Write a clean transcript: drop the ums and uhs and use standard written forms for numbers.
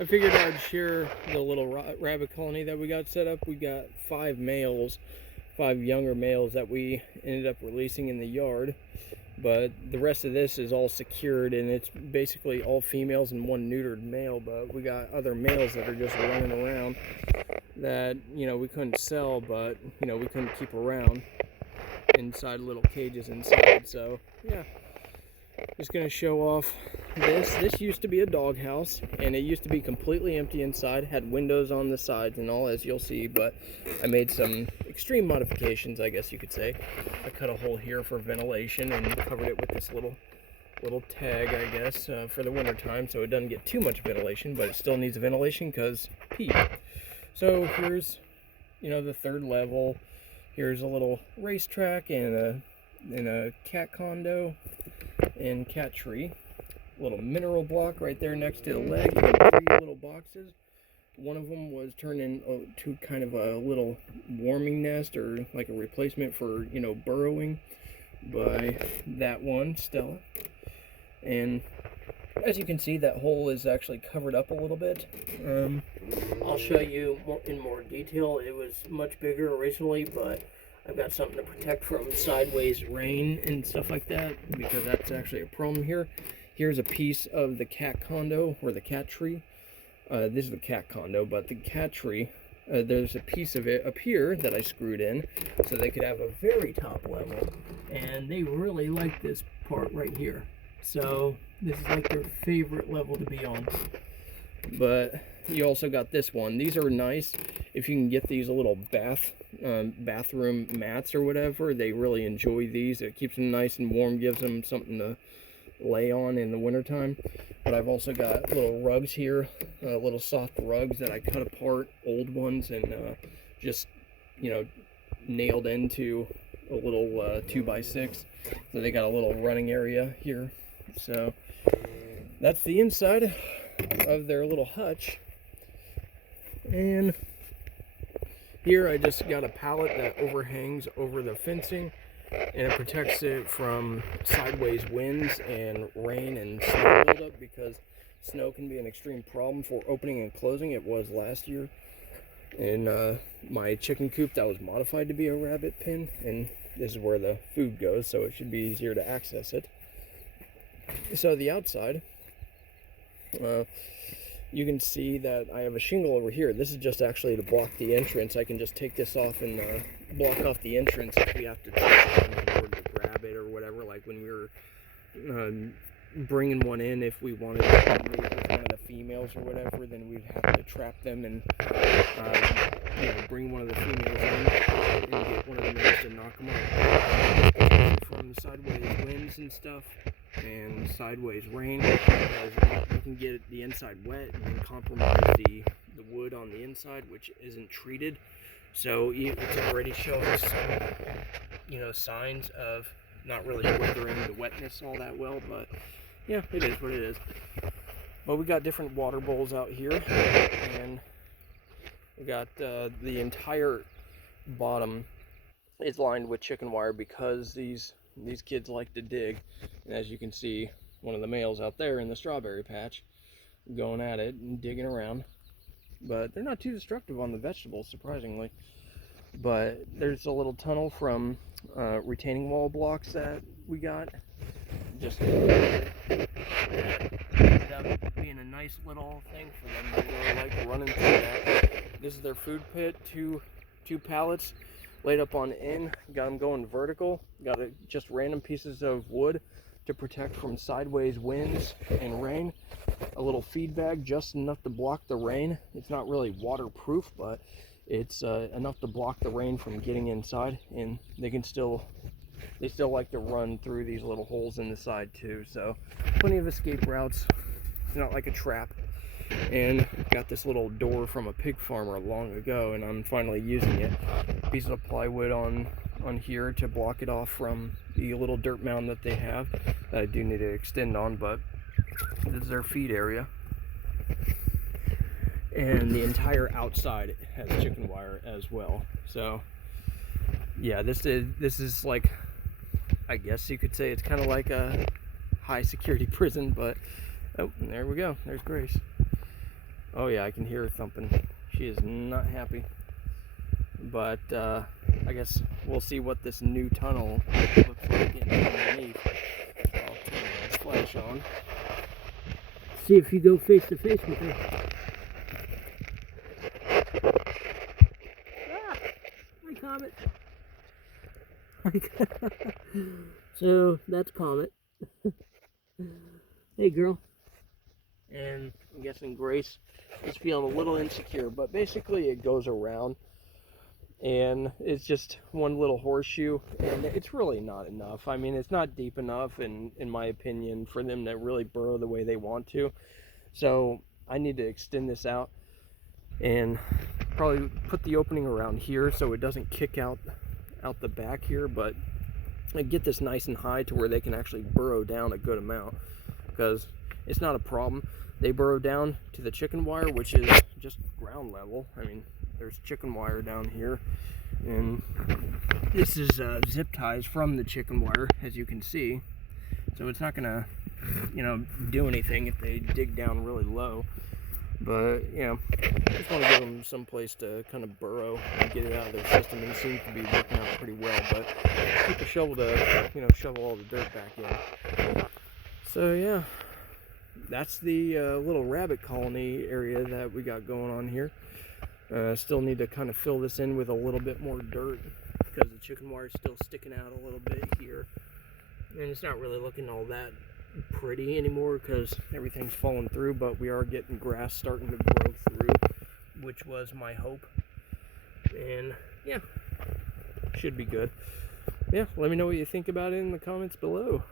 I figured I'd share the little rabbit colony that we got set up. We got 5 younger males that we ended up releasing in the yard. But the rest of this is all secured, and it's basically all females and one neutered male. But we got other males that are just running around that, we couldn't sell, but, we couldn't keep around inside little cages inside. So, yeah. Just gonna show off this. This used to be a doghouse, and it used to be completely empty inside. Had windows on the sides and all, as you'll see. But I made some extreme modifications, I guess you could say. I cut a hole here for ventilation and covered it with this little tag, I guess, for the winter time, so it doesn't get too much ventilation, but it still needs ventilation because pee. So here's, the third level. Here's a little racetrack and a cat condo and cat tree. Little mineral block right there next to the leg. You got 3 little boxes. One of them was turned into kind of a little warming nest, or like a replacement for, burrowing by that one, Stella. And as you can see, that hole is actually covered up a little bit. I'll show you in more detail. It was much bigger originally, but I've got something to protect from sideways rain and stuff like that, because that's actually a problem here. Here's a piece of the cat condo, or the cat tree. This is the cat condo, but the cat tree, there's a piece of it up here that I screwed in so they could have a very top level, and they really like this part right here. So this is like their favorite level to be on. But you also got this one. These are nice if you can get these little bathroom mats or whatever. They really enjoy these. It keeps them nice and warm, gives them something to lay on in the wintertime. But I've also got little rugs here, little soft rugs that I cut apart, old ones, and just, nailed into a little 2x6. So they got a little running area here. So that's the inside of their little hutch. And here I just got a pallet that overhangs over the fencing, and it protects it from sideways winds and rain and snow buildup, because snow can be an extreme problem for opening and closing. It was last year in my chicken coop that was modified to be a rabbit pen, and this is where the food goes, so it should be easier to access it. So the outside, you can see that I have a shingle over here. This is just actually to block the entrance. I can just take this off and block off the entrance if we have to in order to grab it or whatever. Like when we were bringing one in, if we wanted to mate with one of the females or whatever, then we'd have to trap them and bring one of the females in and get one of the males to knock them out. From the sideways winds and stuff and sideways rain, because you can get the inside wet and then compromise the wood on the inside, which isn't treated. So it's already showing some, signs of not really weathering the wetness all that well, but yeah, it is what it is. But we got different water bowls out here, and we got the entire bottom is lined with chicken wire, because these kids like to dig. And as you can see, one of the males out there in the strawberry patch going at it and digging around. But they're not too destructive on the vegetables, surprisingly. But there's a little tunnel from retaining wall blocks that we got. Just ended up being a nice little thing for them. They really like running through that. This is their food pit, two pallets laid up on end. Got them going vertical. Got just random pieces of wood to protect from sideways winds and rain. A little feed bag, just enough to block the rain. It's not really waterproof, but it's enough to block the rain from getting inside, and they still like to run through these little holes in the side too. So plenty of escape routes. It's not like a trap. And got this little door from a pig farmer long ago, and I'm finally using it. Piece of plywood on here to block it off from the little dirt mound that they have that I do need to extend on. But this is their feed area, and the entire outside has chicken wire as well. So yeah, this is like, I guess you could say it's kind of like a high security prison. But oh, there we go, there's Grace. Oh yeah, I can hear her thumping. She is not happy. But I guess we'll see what this new tunnel looks like underneath. I'll turn the flash on. See if you go face to face with her. Ah, hi, Comet. So that's Comet. Hey, girl. And I'm guessing Grace is feeling a little insecure, but basically it goes around and it's just one little horseshoe, and it's really not enough. I mean, it's not deep enough in my opinion for them to really burrow the way they want to. So I need to extend this out and probably put the opening around here so it doesn't kick out the back here, but I get this nice and high to where they can actually burrow down a good amount, because it's not a problem. They burrow down to the chicken wire, which is just ground level. I mean, there's chicken wire down here, and this is zip ties from the chicken wire, as you can see. So it's not gonna, do anything if they dig down really low. But just want to give them some place to kind of burrow and get it out of their system, and it seems to be working out pretty well. But keep a shovel to, shovel all the dirt back in. So yeah, that's the little rabbit colony area that we got going on here. Still need to kind of fill this in with a little bit more dirt, because the chicken wire is still sticking out a little bit here, and it's not really looking all that pretty anymore because everything's falling through. But we are getting grass starting to grow through, which was my hope, and yeah, should be good. Yeah, let me know what you think about it in the comments below.